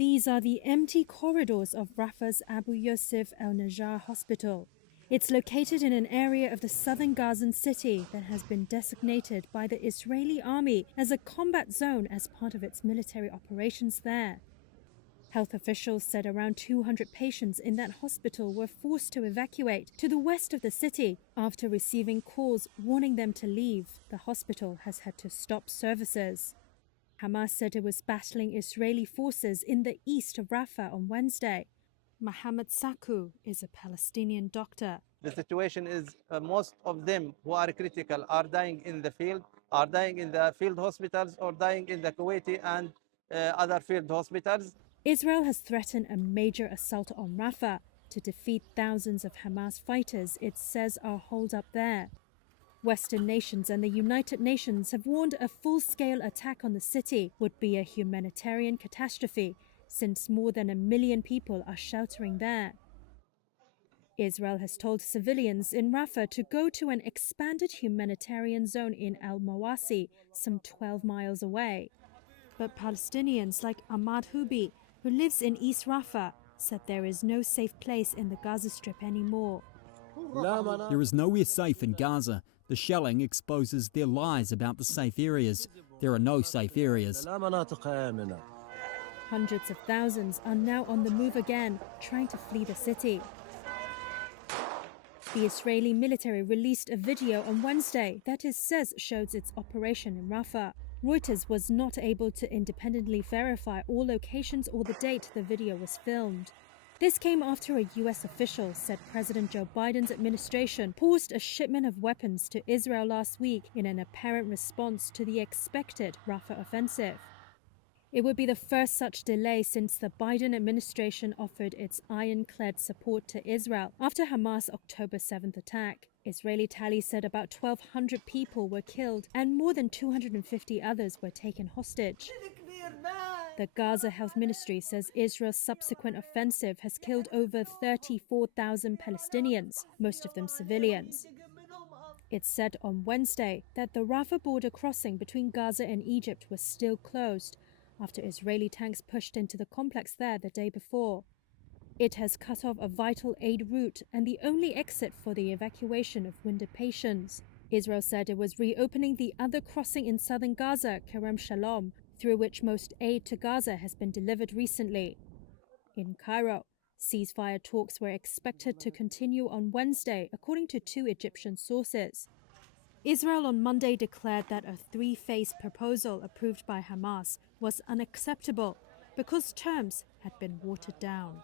These are the empty corridors of Rafah's Abu Youssef al-Najjar hospital. It's located in an area of the southern Gazan city that has been designated by the Israeli army as a combat zone as part of its military operations there. Health officials said around 200 patients in that hospital were forced to evacuate to the west of the city after receiving calls warning them to leave. The hospital has had to stop services. Hamas said it was battling Israeli forces in the east of Rafah on Wednesday. Mohammed Saku is a Palestinian doctor. The situation is most of them who are critical are dying in the field, are dying in the field hospitals or dying in the Kuwaiti and other field hospitals. Israel has threatened a major assault on Rafah to defeat thousands of Hamas fighters it says are holed up there. Western nations and the United Nations have warned a full-scale attack on the city would be a humanitarian catastrophe since more than 1 million people are sheltering there. Israel has told civilians in Rafah to go to an expanded humanitarian zone in al-Mawasi, some 12 miles away. But Palestinians like Ahmad Hubi, who lives in East Rafah, said there is no safe place in the Gaza Strip anymore. There is nowhere safe in Gaza. The shelling exposes their lies about the safe areas. There are no safe areas. Hundreds of thousands are now on the move again, trying to flee the city. The Israeli military released a video on Wednesday that it says shows its operation in Rafah. Reuters was not able to independently verify all locations or the date the video was filmed. This came after a U.S. official said President Joe Biden's administration paused a shipment of weapons to Israel last week in an apparent response to the expected Rafah offensive. It would be the first such delay since the Biden administration offered its ironclad support to Israel after Hamas' October 7th attack. Israeli tally said about 1,200 people were killed and more than 250 others were taken hostage. The Gaza Health Ministry says Israel's subsequent offensive has killed over 34,000 Palestinians, most of them civilians. It said on Wednesday that the Rafah border crossing between Gaza and Egypt was still closed after Israeli tanks pushed into the complex there the day before. It has cut off a vital aid route and the only exit for the evacuation of wounded patients. Israel said it was reopening the other crossing in southern Gaza, Kerem Shalom, through which most aid to Gaza has been delivered recently. In Cairo, ceasefire talks were expected to continue on Wednesday, according to 2 Egyptian sources. Israel on Monday declared that a 3-phase proposal approved by Hamas was unacceptable because terms had been watered down.